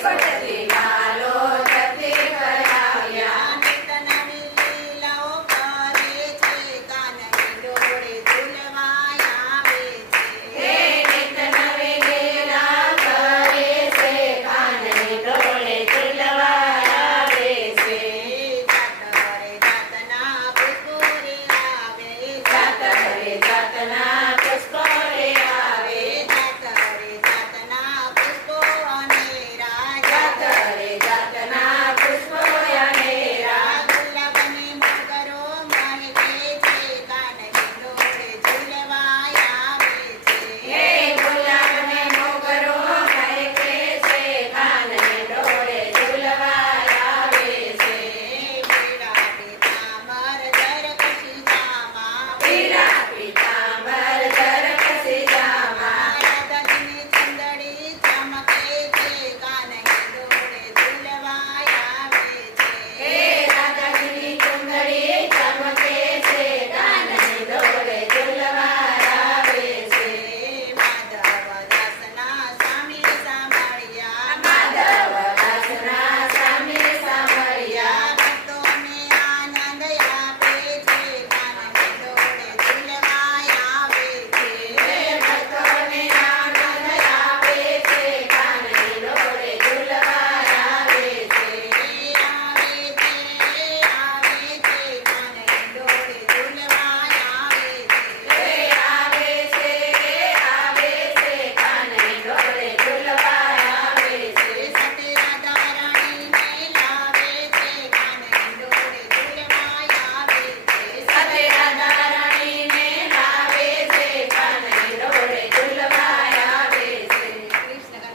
Thanks.